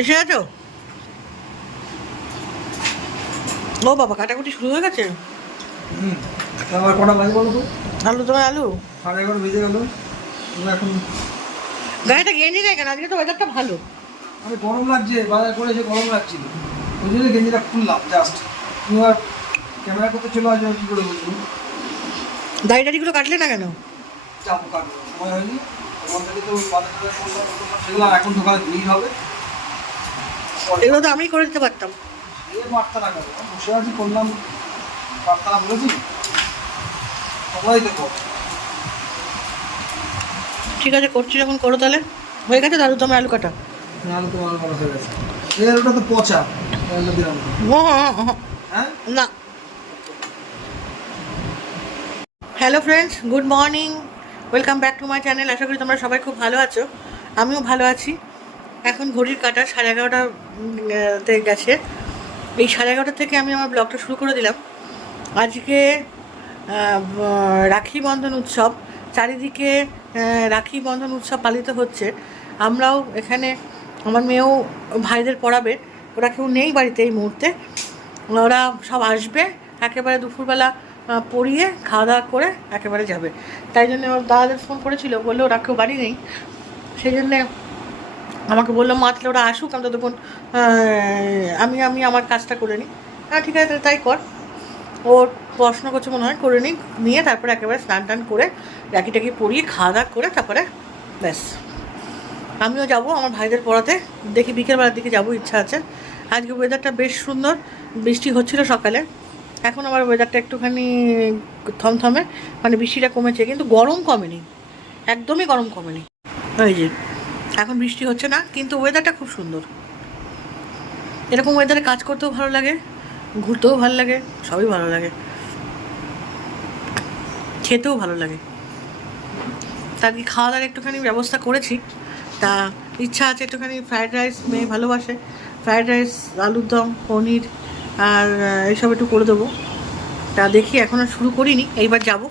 এসে গেছো? ও বাবা, কাটাকুটি শুরু হয়ে গেছে। আবার কটা বাজে বলো তো? আলু, তোমার আলু 11:30 বেজে গেল। এখন গাড়িটা গেঞ্জি নেই কেন? আজকে তো ওয়েদারটা ভালো। আমি গরম লাগছে, বাজার করেছে গরম লাগছিল, ওই জন্য গেঞ্জিটা খুললাম জাস্ট। তুমি আর ক্যামেরা করতে চলে আসবে, কী করে বলবো? দাড়ি টাড়িগুলো কাটলে না কেন? যাবো কাটবো, সময় হয়নি। ওখান থেকে তো বাজার টাজার করলাম, সেগুলো এখন দোকানে ধুই হবে। এগুলো তো আমি করে দিতে পারতাম। এ পারতা না কেন? বসে আছি, করলাম। পারতা না বলেছি? সবাই তো কর। ঠিক আছে, করছি যখন করো তাহলে। হয়ে গেছে দাদু তোমার আলু কাটা? নাহলে তো আমার মনে হয়ে গেছে। এই আলুটা তো পচা, এই আলুটা দিলাম না। হ্যাঁ? না। Hello friends, good morning, welcome back to my channel. আশা করি তোমরা সবাই খুব ভালো আছো। আমিও ভালো আছি। এখন ঘড়ির কাটা 11:30তে গেছে। এই 11:30 থেকে আমি আমার ব্লগটা শুরু করে দিলাম। আজকে রাখি বন্ধন উৎসব, চারিদিকে রাখি বন্ধন উৎসব পালিত হচ্ছে। আমরাও এখানে, আমার মেয়েও ভাইদের পড়াবে। ওরা কেউ নেই বাড়িতে এই মুহূর্তে। ওরা সব আসবে একেবারে দুপুরবেলা, পড়িয়ে খাওয়া দাওয়া করে একেবারে যাবে। তাই জন্য ওর দাদাদের ফোন করেছিল, বললো ওরা কেউ বাড়ি নেই। সেই জন্যে আমাকে বললো মা তাহলে ওরা আসুক, আমি ততক্ষণ আমি আমি আমার কাজটা করে নিই। হ্যাঁ ঠিক আছে, তাই কর। ওর পড়াশোনা করছে মনে হয়, করে নিয়ে তারপরে একেবারে স্নান টান করে রাখি টাকি পরিয়ে খাওয়া দাওয়া করে তারপরে ব্যাস আমিও যাব আমার ভাইদের পড়াতে। দেখি বিকেলবেলার দিকে যাবো, ইচ্ছা আছে। আজকে ওয়েদারটা বেশ সুন্দর, বৃষ্টি হচ্ছিল সকালে, এখন আবার ওয়েদারটা একটুখানি থমথমে, মানে বৃষ্টিটা কমেছে কিন্তু গরম কমেনি, একদমই গরম কমেনি। ওই যে এখন বৃষ্টি হচ্ছে না, কিন্তু ওয়েদারটা খুব সুন্দর। এরকম ওয়েদারে কাজ করতেও ভালো লাগে, ঘুরতেও ভালো লাগে, সবই ভালো লাগে, খেতেও ভালো লাগে। তার কি খাওয়া দাওয়ার একটুখানি ব্যবস্থা করেছি। তা ইচ্ছা আছে একটুখানি ফ্রায়েড রাইস, মেয়ে ভালোবাসে ফ্রায়েড রাইস, আলুর দম, পনির আর এইসব একটু করে দেবো। তা দেখি, এখনও শুরু করিনি, এইবার যাব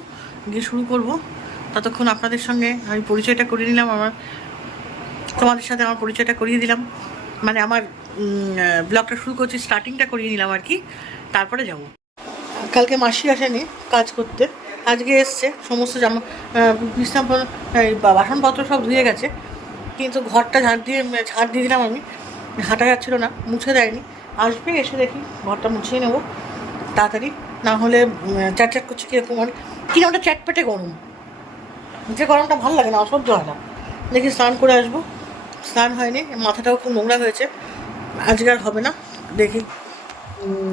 গিয়ে শুরু করব। ততক্ষণ আপনাদের সঙ্গে আমি পরিচয়টা করিয়ে নিলাম, তোমাদের সাথে আমার পরিচয়টা করিয়ে দিলাম, মানে আমার ব্লগটা শুরু করছি, স্টার্টিংটা করিয়ে নিলাম আর কি, তারপরে যাব। কালকে মাসি আসেনি কাজ করতে, আজকে এসছে। সমস্ত জামা বিছনা বাসনপত্র সব ধুয়ে গেছে, কিন্তু ঘরটা ঝাড় দিয়ে দিলাম আমি। হাঁটা যাচ্ছিলো না, মুছে দেয়নি। আসবে, এসে দেখি ঘরটা মুছিয়ে নেবো তাড়াতাড়ি, না হলে চ্যাট করছে কীরকম, মানে কিরকম একটা চ্যাটপেটে গরম, যে গরমটা ভালো লাগে না, অসহ্য হয় না। দেখি স্নান করে আসবো, স্নান হয়নি, মাথাটাও খুব নোংরা হয়েছে। আজকে আর হবে না, দেখি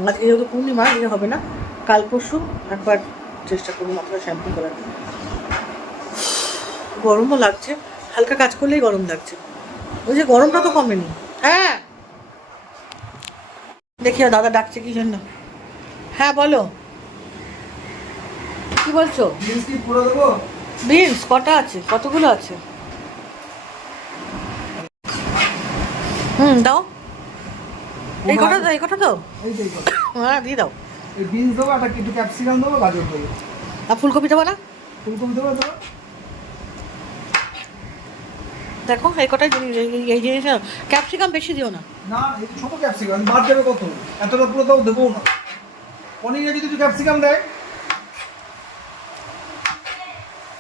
আজকে যেহেতু পূর্ণিমা, আজকে হবে না, কাল পরশু একবার চেষ্টা করবো মাথাটা শ্যাম্পু করার। গরমও লাগছে, হালকা কাজ করলেই গরম লাগছে, ওই যে গরমটা তো কমেনি। হ্যাঁ দেখি দাদা ডাকছে কি জন্য। হ্যাঁ বলো, কি বলছো? বিনস কটা আছে, কতগুলো আছে? দাও, এই কটা দাও, এই কটা দাও, হ্যাঁ দিয়ে দাও। এই বিনস দেবো, একটা কিছু ক্যাপসিকাম দেবো, গাজর দেবো। আর ফুলকপি দেবো না? ফুলকপি দেবো দেবো। দেখো এই কটাই এই জিনিস, ক্যাপসিকাম বেশি দিও না। না, এই ছোটো ক্যাপসিকাম বাদ দেবে কত? এতটা পুরো তাও দেবো না। পনিরে যদি একটু ক্যাপসিকাম দেয়,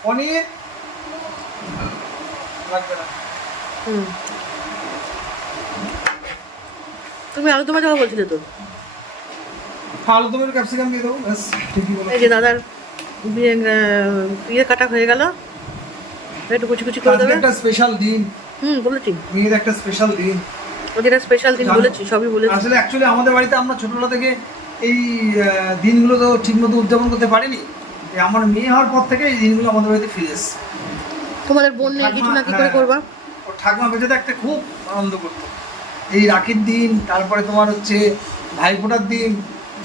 পনির লাগবে না। তুমি আলু তোমার যাওয়া বলছিলে তো। আলু তুমি ক্যাপসিকাম দিয়ে দেবো, ব্যাস ঠিকই বলো। এই যে দাদার বিয়ে কাটা হয়ে গেল, একটু কুচি কুচি করে দেবে। একটা স্পেশাল দিন। বলেছি মেয়ের একটা স্পেশাল দিন, যেটা স্পেশাল দিন বলেছি, সবই বলেছি। আসলে অ্যাকচুয়ালি আমাদের বাড়িতে আমরা ছোটবেলা থেকে এই দিনগুলো তো ঠিকমতো উদযাপন করতে পারিনি। আমার মেয়ে হওয়ার পর থেকে এই দিনগুলো আমাদের বাড়িতে ফিরে এসছে। তোমাদের বোন নিয়ে কিছু না কি করে করবা? ওর ঠাকুমা বেঁচে থাকতে খুব আনন্দ করতো। এই রাখির দিন, তারপরে তোমার হচ্ছে ভাইফোঁটার দিন,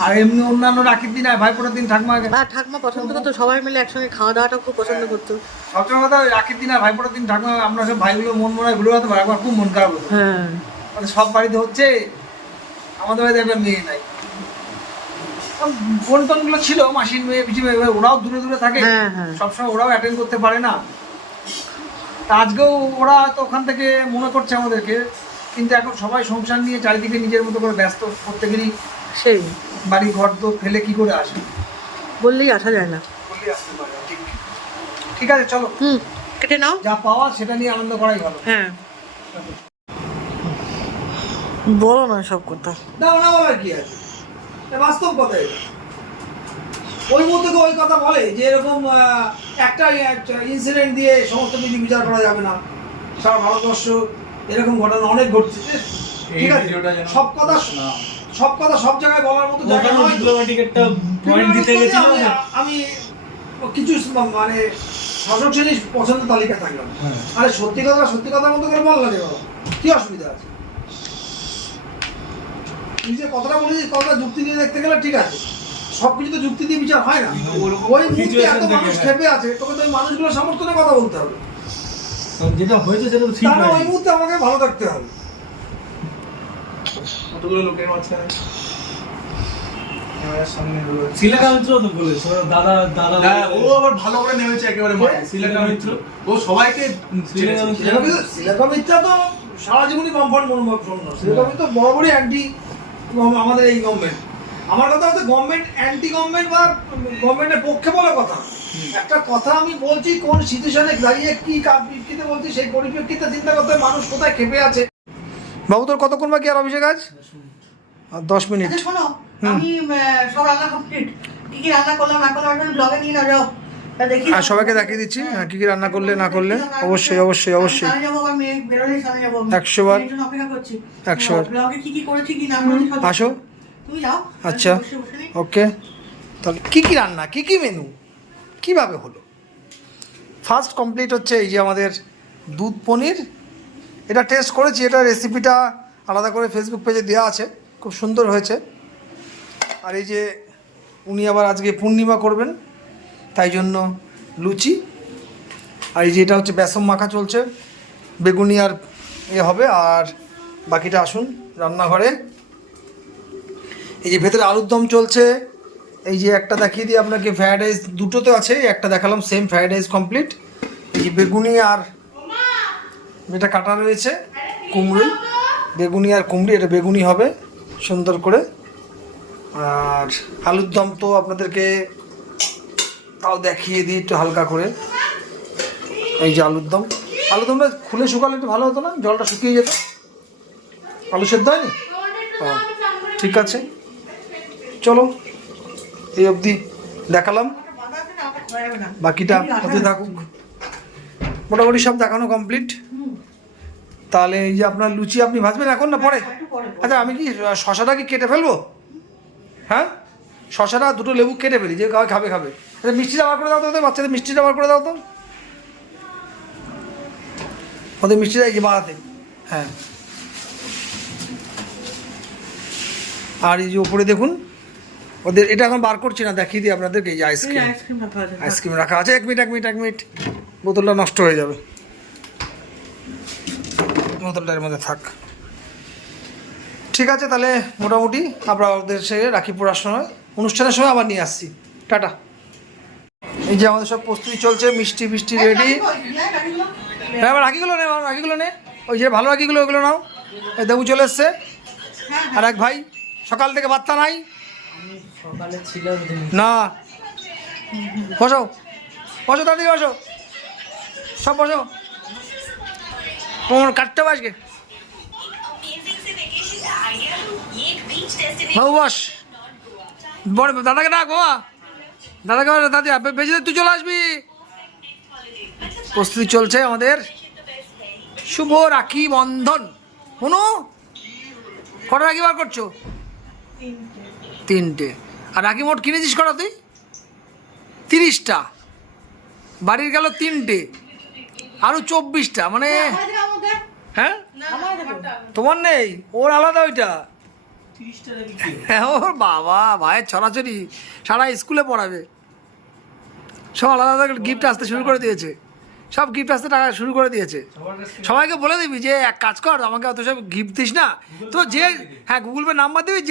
আর এমনি অন্যান্য রাখির দিন আর ভাইফোঁটার দিন ঠাকুমা পছন্দ করতো, সবাই মিলে একসঙ্গে খাওয়া দাওয়াটা খুব পছন্দ করতো। সবসময় কথা রাখির দিন আর ভাইফোঁটার দিন ঠাকুমা, আমরা সব ভাইগুলো মন মনে হয় ঘুরে বেড়াতে পারি, আমার খুব মন খারাপ হতো। হ্যাঁ, মানে সব বাড়িতে হচ্ছে, আমাদের বাড়িতে একটা মেয়ে নাই। বোন টোনগুলো ছিল, মাসির মেয়ে, পিসির মেয়ে, ওরাও দূরে দূরে থাকে, সবসময় ওরাও অ্যাটেন্ড করতে পারে না। তা আজকেও ওরা তো ওখান থেকে মনে করছে আমাদেরকে, কিন্তু এখন সবাই সংসার নিয়ে চারিদিকে নিজের মতো করে ব্যস্ত, প্রত্যেকেরই সেই বাড়ি ঘর তো ফেলে কি করে আসে, বললেই আসা যায় না। বললেই আসতে পারে না, ঠিক। ঠিক আছে চলো, কেটে নাও। যা পাওয়া সেটা নিয়ে আনন্দ করাই ভালো। হ্যাঁ, বলো না সব কথা। না না বলার কি আছে, বাস্তব কথা এটা। ওই মধ্যে তো ওই কথা বলে যে এরকম একটা ইনসিডেন্ট দিয়ে সমস্ত বিধি বিচার করা যাবে না, সারা ভারতবর্ষ এরকম ঘটনা অনেক ঘটছে। ঠিক আছে, সব কথা সব জায়গায় বলার মতো জায়গা নয়। ডিপ্লোম্যাটিক একটা পয়েন্ট দিতে গেছিল। আমি কিছু মানে শাসক শ্রেণীর পছন্দ তালিকা থাকলাম, আরে সত্যি কথার মতো করে বল না রে বাবা, কি অসুবিধা আছে? নিজে কথাটা বলেছিস, কথাটা যুক্তি দিয়ে দেখতে গেলে ঠিক আছে, সবকিছু তো যুক্তি দিয়ে বিচার হয় না। ওই মুহূর্তে এত মানুষ খেপে আছে, তোকে তো ওই মানুষগুলোর সমর্থনে কথা বলতে হবে, যেটা হয়েছে সেটা তো ঠিক তাহলে নয়। ওই মুহূর্তে আমাকে ভালো থাকতে হবে। কতগুলো লোকের মাঝখানে ক্যামেরার সামনে শ্রীলেখা মিত্র তো বলেছে দাদা দাদা ও আবার ভালো করে নেমেছে একেবারে মাঠে। শ্রীলেখা মিত্র ও সবাইকে শ্রীলেখা মিত্র শ্রীলেখা মিত্রা তো সারা জীবনই বামফ্রন্ট মনোভাব শূন্য। শ্রীলেখা মিত্র বরাবরই অ্যান্টি আমাদের এই গভর্নমেন্ট। আমার কথা হচ্ছে গভর্নমেন্ট অ্যান্টি গভর্নমেন্ট বা গভর্নমেন্টের পক্ষে বলা কথা। একটা কথা আমি বলছি কোন সিচুয়েশনে দাঁড়িয়ে কি কার প্রেক্ষিতে বলছি, সেই পরিপ্রেক্ষিতে চিন্তা করতে হয় মানুষ কোথায় খেপে আছে। বাবু তোর কতক্ষণ বাকি আর অফিসে কাজ? 10 মিনিট। আচ্ছা শোনো, আমি সব রান্না কমপ্লিট, কি কি রান্না করলাম না করলাম একটা ব্লগে নিয়ে না যাও, তা দেখি। আর সবাইকে দেখিয়ে দিচ্ছি কি কি রান্না করলে না করলে। অবশ্যই অবশ্যই অবশ্যই আমি যাবো, আমি বেরোলে সামনে যাবো, 100 বার অপেক্ষা করছি। 100 বার। ব্লগে কি কি করেছি কি না করেছি সব আসো। তুমি যাও। আচ্ছা বসে বসে নিই। ওকে, তাহলে কি কি রান্না, কি কি মেনু, কিভাবে হলো? ফার্স্ট কমপ্লিট হচ্ছে এই যে আমাদের দুধ পনির। এটা টেস্ট করেছি, এটা রেসিপিটা আলাদা করে ফেসবুক পেজে দেওয়া আছে, খুব সুন্দর হয়েছে। আর এই যে উনি আবার আজকে পূর্ণিমা করবেন, তাই জন্য লুচি। আর এই যে এটা হচ্ছে বেসন মাখা চলছে, বেগুনি আর হবে। আর বাকিটা আসুন রান্নাঘরে। এই যে ভেতরে আলুর দম চলছে। এই যে একটা দেখিয়ে দিই আপনাকে, ফ্রায়েড রাইস দুটোতে আছে, একটা দেখালাম সেম ফ্রায়েড রাইস কমপ্লিট। এই যে বেগুনি আর এটা কাটা রয়েছে, কুমড়োই, বেগুনি আর কুমড়ি, এটা বেগুনি হবে সুন্দর করে। আর আলুর দম তো আপনাদেরকে তাও দেখিয়ে দিই একটু হালকা করে। এই যে আলুর দমটা খুলে শুকালে একটু ভালো হতো না, জলটা শুকিয়ে যেত। আলু সেদ্ধ হয়নি? ঠিক আছে, চলো এই অবধি দেখালাম, বাকিটা হতে থাকুক। মোটামুটি সব দেখানো কমপ্লিট। তাহলে এই যে আপনার লুচি আপনি ভাজবেন এখন না পরে? আচ্ছা আমি কি শশাটা কি কেটে ফেলবো? হ্যাঁ, শশাটা দুটো লেবু কেটে ফেলি, যে খাবে খাবে। আচ্ছা মিষ্টিটা বার করে দাও তো, ওদের বাচ্চাদের মিষ্টিটা বার করে দাও তো, ওদের মিষ্টিটা এই যে বাড়াতে। হ্যাঁ, আর এই যে উপরে দেখুন ওদের, এটা এখন বার করছি না, দেখিয়ে দিই আপনাদেরকে। এই যে আইসক্রিম রাখা আছে। এক মিনিট, বোতলটা নষ্ট হয়ে যাবে, বোতলটার মধ্যে থাক। ঠিক আছে, তাহলে মোটামুটি আমরা ওদের সে রাখি পড়ার সময়, অনুষ্ঠানের সময় আবার নিয়ে আসছি। টাটা। এই যে আমাদের সব প্রস্তুতি চলছে, মিষ্টি রেডি। হ্যাঁ, আমার রাখিগুলো নে, ওই যে ভালো রাখিগুলো ওগুলো নাও। এই দেবু চলে এসছে, আর এক ভাই সকাল থেকে বার্তা নাই। সকালে ছিল না, বসো তাড়াতাড়ি বসো, সব বসো। তোমার কাটতে হবে আজকে, বাবু বস। বড় দাদাকে ডাক, বাবা দাদাকে, দাদি বেশি তুই চলে আসবি। প্রস্তুতি চলছে আমাদের শুভ রাখি বন্ধন। শুনো, কটা রাখি বার করছো? 3টে। আর রাখি মোট কিনেছিস কটা তুই? 30টা। বাড়ির গেল 3টে, আরও 24টা, মানে হ্যাঁ তোমার নেই, ওর আলাদা ওইটা। হ্যাঁ, ওর বাবা ভাইয়ের ছড়াছড়ি, সারা স্কুলে পড়াবে। সব আলাদা আলাদা গিফট আসতে শুরু করে দিয়েছে, সব গিফট আসতে টাকা শুরু করে দিয়েছে। সবাইকে বলে দিবি যে এক কাজ কর, আমাকে অত সব গিফট দিস না তো, যে হ্যাঁ গুগল পে নাম্বার দিবি,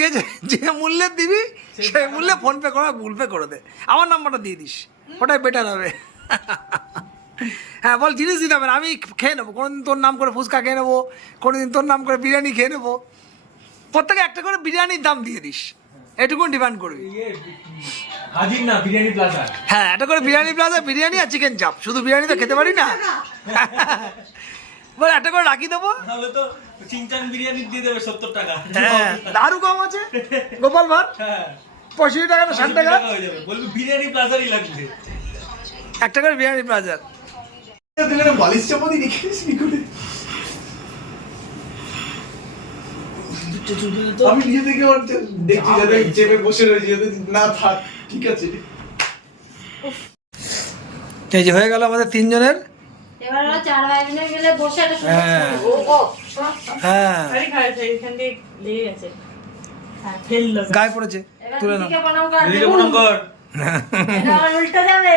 যে মূল্যের দিবি সেই মূল্যে ফোনপে করে গুগল পে করে দে, আমার নাম্বারটা দিয়ে দিস, ওটাই বেটার হবে। হ্যাঁ বল, জিনিস দিতে হবে না, আমি খেয়ে নেবো। কোনোদিন তোর নাম করে ফুচকা খেয়ে নেবো, কোনোদিন তোর নাম করে বিরিয়ানি খেয়ে নেবো। প্রত্যেকে একটা করে বিরিয়ানির দাম দিয়ে দিস, এটুকুন ডিমান্ড করবি। হাজির না বিরিয়ানি প্লাজা। হ্যাঁ, একটা করে বিরিয়ানি প্লাজা, বিরিয়ানি আর চিকেন চাপ। শুধু বিরিয়ানি তো খেতে পারি না, বল একটা করে রাখি দেবো। তাহলে তো চিংচাং বিরিয়ানি দিয়ে দেবে 70 টাকা। হ্যাঁ, আরও কম আছে গোপাল ভাট, হ্যাঁ 65 টাকা না 60 টাকা, হয়ে যাবে, বলবি বিরিয়ানি প্লাজারই লাগবে। একটা করে বিরিয়ানি প্লাজা। বালিশ চাপাতি রেখেছিস কি করে? আমি নিজে থেকে আমার দেখছি যাতে চেপে বসে রয়েছে, যাতে না থাক, ঠিক আছে। এই যে হয়ে গেল আমাদের তিনজনের। এবার হলো 4 ভাই মিলে মিলে বসে একটা সুন্দর হ্যাঁ। করবো। হ্যাঁ, এখান থেকে লেগে গেছে, হ্যাঁ ফেললো। গায়ে পড়েছে, এবার তুলে নাও। দিদিকে প্রণাম কর। দিদিকে প্রণাম কর। এটা আবার উল্টো যাবে।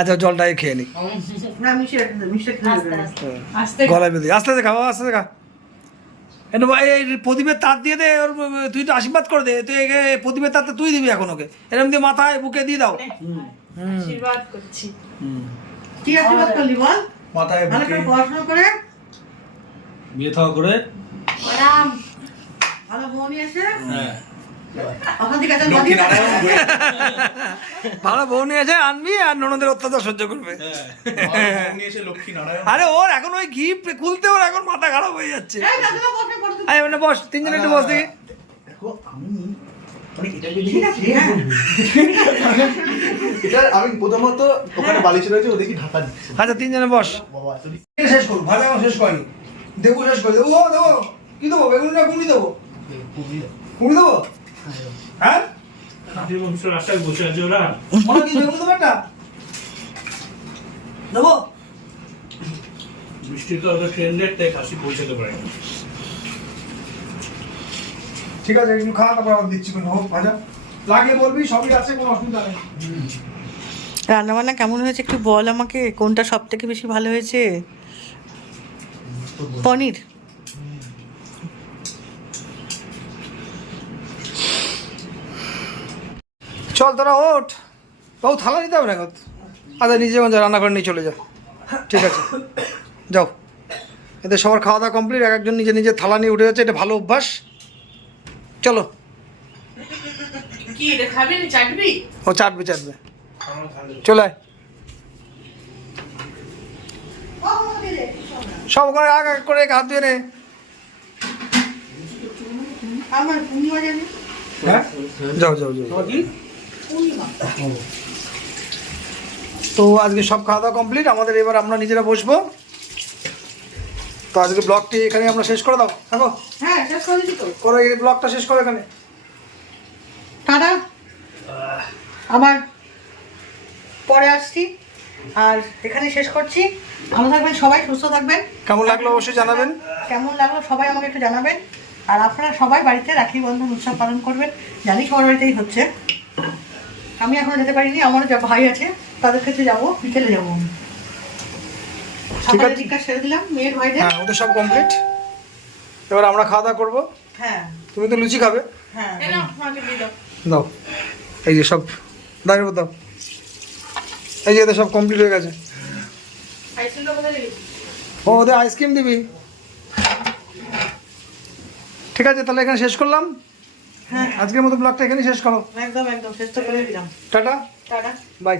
আচ্ছা জলটাই খেয়ে নি, না মিষ্টি আস্তে আস্তে। আস্তে গলায় বেঁধে আস্তে আস্তে খাওয়া, আস্তে আস্তে খা। এই প্রদীপের তার দিয়ে দে, ওর তুই তো আশীর্বাদ করে দে, তুই একে প্রদীপের তারটা তুই দিবি এখন ওকে, এরকম দিয়ে মাথায় বুকে দিয়ে দাও। আশীর্বাদ করছি। কি আশীর্বাদ করলি বল? মাথায় ভালো করে পড়াশোনা করে বিয়ে থাকা করে। প্রণাম। ভালো বউ নিয়ে এসে হ্যাঁ ওখান থেকে একটা লক্ষ্মী বাড়ি নারায়ণ ঘুরে ভালো বউ নিয়ে এসে আনবি আর ননদের অত্যাচার সহ্য করবে। নিয়ে এসে লক্ষ্মী নারায়ণ। আরে ওর এখন ওই গিফট খুলতে ওর এখন মাথা খারাপ হয়ে যাচ্ছে। এই দাদুরা বসে পড়তে আরে মানে বস, তিনজনে একটু বস দেখি। দেখো আমি মানে এটাকে ঠিক আছে হ্যাঁ এটা আমি প্রথমত ওখানে বালিশ রয়েছে, ও দেখি ঢাকা দিচ্ছে। আচ্ছা তিনজনে বস, বাবা এতদিন শেষ করুন, ভালো এখন শেষ করিনি, দেবো শেষ করে দেবো। দেবো কি দেবো, বেগুনি না কুড়ি দেবো? কুড়ি দেবো, হ্যাঁ কাঠের মাংস রাস্তায় বসে আছে ওরা। মনে কি বেগুনি দেবো একটা দেবো? বৃষ্টিটা ওদের ট্রেন্ডের তাই কাশি পৌঁছাতে পারে না। ঠিক আছে, একটু খাওয়া তারপর আবার দিচ্ছি, কোনো হোক ভাজা লাগিয়ে বলবি, সবই আছে, কোনো অসুবিধা নেই। রান্নাবান্না কেমন হয়েছে একটু বল আমাকে, কোনটা সব থেকে বেশি ভালো হয়েছে? পনির। চল তোরা ওঠ, বাবু থালা নিতে হবে না এখন। আচ্ছা নিজে যা রান্না করে নিয়ে চলে যা, ঠিক আছে যাও। এতে সবার খাওয়া দাওয়া কমপ্লিট, এক একজন নিজে নিজে থালা নিয়ে উঠে যাচ্ছে, এটা ভালো অভ্যাস। চলো। কি এটা খাবি না চাটবি? ও চাটবে চাটবে, চলে আয়। সব ওখানে এক এক করে হাত ধুয়ে নে। আমার পূর্ণিমা জানি হ্যাঁ যাও যাও যাও। তো আজকে সব খাওয়া দাওয়া কমপ্লিট আমাদের, এবার আমরা নিজেরা বসবো। তো আজকে ব্লগটি এখানে আমরা শেষ করে দাও, দেখো হ্যাঁ শেষ করে দিচ্ছি তো। করো, এই ব্লগটা শেষ করো এখানে। টাটা, আবার পরে আসছি, আর এখানে শেষ করছি। ভালো থাকবেন সবাই, সুস্থ থাকবেন। কেমন লাগলো অবশ্যই জানাবেন। কেমন লাগলো সবাই আমাকে একটু জানাবেন। আর আপনারা সবাই বাড়িতে রাখি বন্ধন উৎসব পালন করবেন, জানি সবার বাড়িতেই হচ্ছে। আমি এখনো যেতে পারিনি, আমারও যা ভাই আছে তাদের কাছে যাবো, বিকেলে যাবো। সকালে আছে। জিজ্ঞাসা ছেড়ে দিলাম মেয়ের ভাইদের। হ্যাঁ ওদের সব কমপ্লিট, এবার আমরা খাওয়া দাওয়া করবো। হ্যাঁ তুমি তো লুচি খাবে, হ্যাঁ আমাকে দিয়ে দাও। দাও। এই যে সব দাঁড়িয়ে দাও, এই যে এদের সব কমপ্লিট হয়ে গেছে। আইসক্রিমটা কোথায় রেখেছি? ও ওদের আইসক্রিম দিবি, ঠিক আছে তাহলে এখানে শেষ করলাম। হ্যাঁ আজকের মতো ব্লগটা এখানে শেষ করো। একদম একদম শেষ তো করে দিলাম। Tata, tata. বাই।